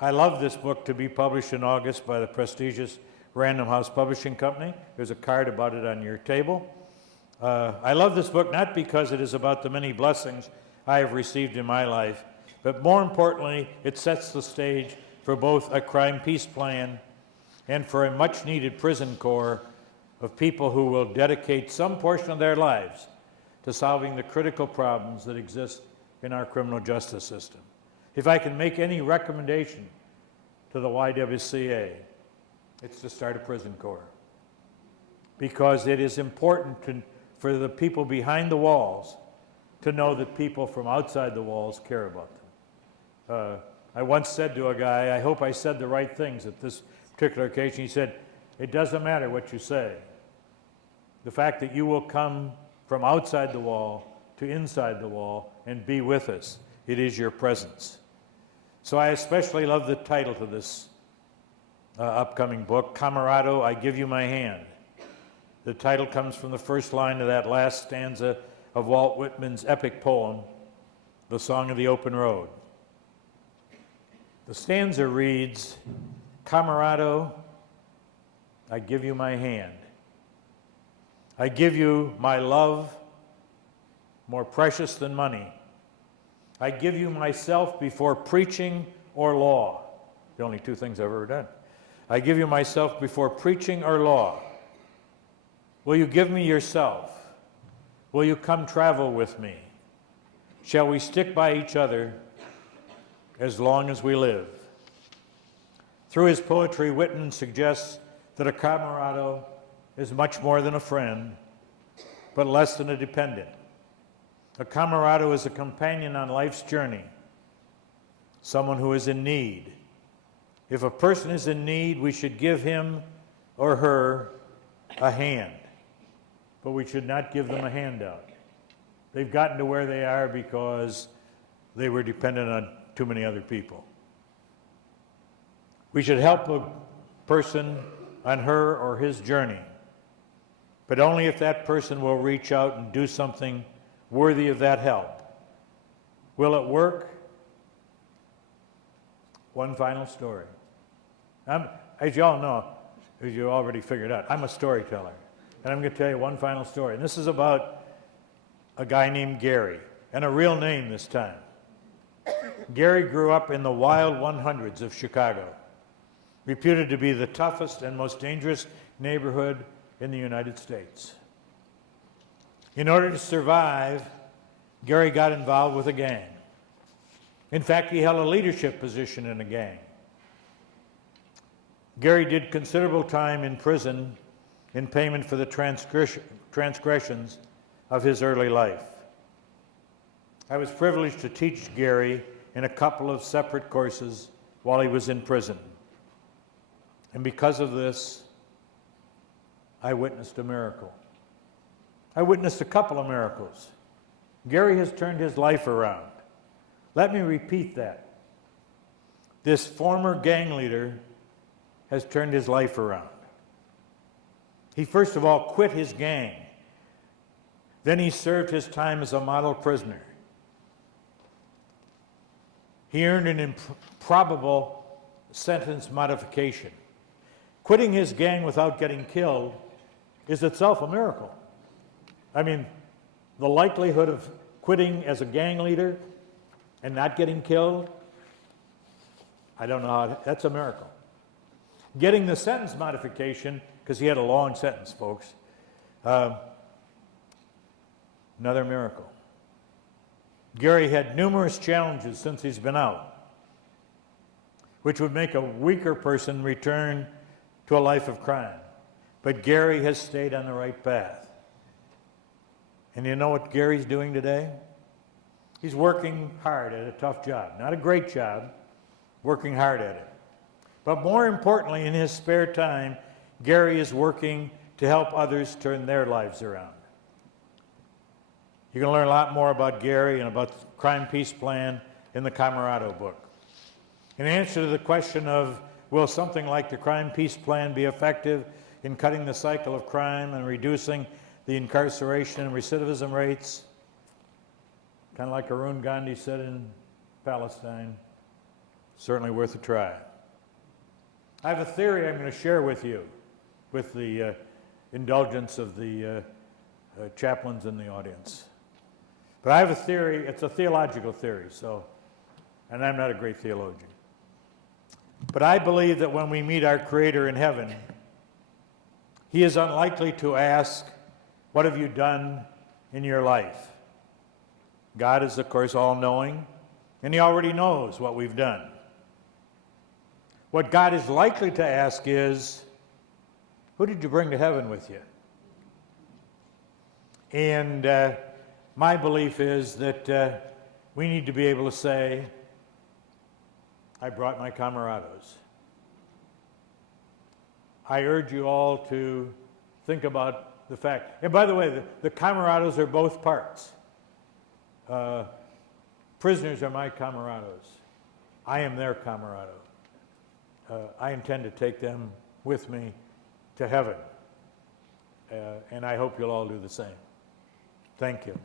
I love this book to be published in August by the prestigious Random House Publishing Company. There's a card about it on your table. I love this book not because it is about the many blessings I have received in my life, but more importantly, it sets the stage for both a crime peace plan and for a much-needed prison corps of people who will dedicate some portion of their lives to solving the critical problems that exist in our criminal justice system. If I can make any recommendation to the YWCA, it's to start a prison corps. Because it is important for the people behind the walls to know that people from outside the walls care about them. I once said to a guy, I hope I said the right things at this particular occasion. He said, it doesn't matter what you say. The fact that you will come from outside the wall to inside the wall and be with us, it is your presence. So I especially love the title to this upcoming book, Camerado, I Give You My Hand. The title comes from the first line of that last stanza of Walt Whitman's epic poem, The Song of the Open Road. The stanza reads, Camerado, I give you my hand. I give you my love, more precious than money. I give you myself before preaching or law. The only two things I've ever done. I give you myself before preaching or law. Will you give me yourself? Will you come travel with me? Shall we stick by each other as long as we live? Through his poetry, Whitman suggests that a camerado is much more than a friend, but less than a dependent. A camerado is a companion on life's journey, someone who is in need. If a person is in need, we should give him or her a hand, but we should not give them a handout. They've gotten to where they are because they were dependent on too many other people. We should help a person on her or his journey, but only if that person will reach out and do something worthy of that help. Will it work? One final story. As you all know, as you already figured out, I'm a storyteller. And I'm going to tell you one final story. And this is about a guy named Gary, and a real name this time. Gary grew up in the wild 100s of Chicago, reputed to be the toughest and most dangerous neighborhood in the United States. In order to survive, Gary got involved with a gang. In fact, he held a leadership position in a gang. Gary did considerable time in prison in payment for the transgressions of his early life. I was privileged to teach Gary in a couple of separate courses while he was in prison. And because of this, I witnessed a miracle. I witnessed a couple of miracles. Gary has turned his life around. Let me repeat that. This former gang leader has turned his life around. He first of all quit his gang. Then he served his time as a model prisoner. He earned an improbable sentence modification. Quitting his gang without getting killed is itself a miracle. I mean, the likelihood of quitting as a gang leader and not getting killed, I don't know how, that's a miracle. Getting the sentence modification, because he had a long sentence, folks, another miracle. Gary had numerous challenges since he's been out, which would make a weaker person return to a life of crime. But Gary has stayed on the right path. And you know what Gary's doing today? He's working hard at a tough job. Not a great job, working hard at it. But more importantly, in his spare time, Gary is working to help others turn their lives around. You can learn a lot more about Gary and about the Crime Peace Plan in the Camerado book. In answer to the question of, will something like the Crime Peace Plan be effective in cutting the cycle of crime and reducing the incarceration and recidivism rates? Kind of like Arun Gandhi said in Palestine, Certainly worth a try. I have a theory I'm going to share with you, with the indulgence of the chaplains in the audience. But I have a theory, it's a theological theory, and I'm not a great theologian. But I believe that when we meet our Creator in heaven, He is unlikely to ask, "What have you done in your life?" God is, of course, all-knowing, and He already knows what we've done. What God is likely to ask is, "Who did you bring to heaven with you?" And my belief is that we need to be able to say, "I brought my camerados." I urge you all to think about the fact. And by the way, the camerados are both parts. Prisoners are my camerados. I am their camerado. I intend to take them with me to heaven. And I hope you'll all do the same. Thank you.